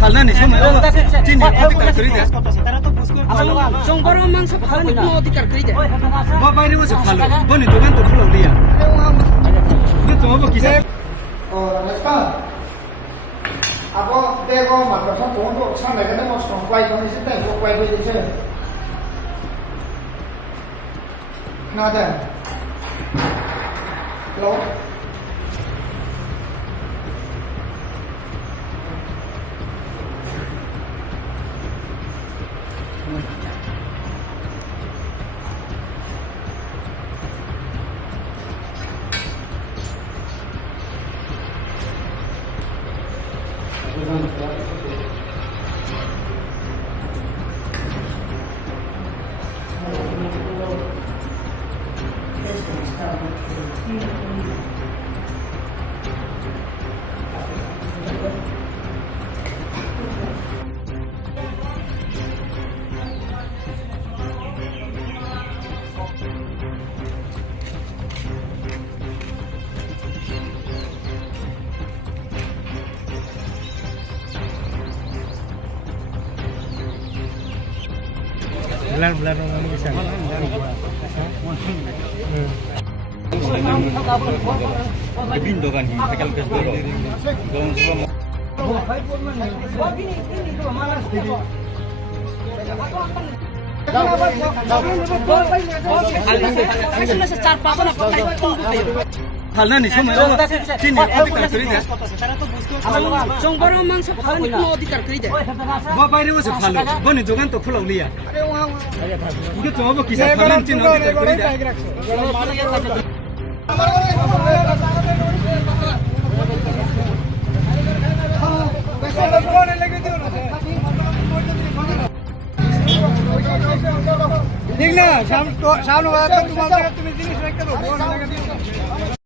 ফালনানি সময় চিনি অধিকার করে দেয় জংবর মাংস ফালানি কোনো অধিকার করে দেয় বাইরে বসে ফালো বনি দোকান তো খুলো লিয়া তোমার কি Ako dego madrasah pondok untuk sana kan mau sekolah ini sih teh sekolah itu sih. Nada. Lo. Belar orang bisa. Kebin dokan ini tekal kes dulu. Dong semua. ফালনানি সময় চিনি অধিকার করে দেয় জংবর মাংস ফালানি কোনো অধিকার করে দেয় বাইরে বসে ফালো বনি দোকান তো খুলো লিয়া তোমার কি ফালনানি চিনি অধিকার করে দেয় ঠিক না সামনে তুমি জিনিস রাখতে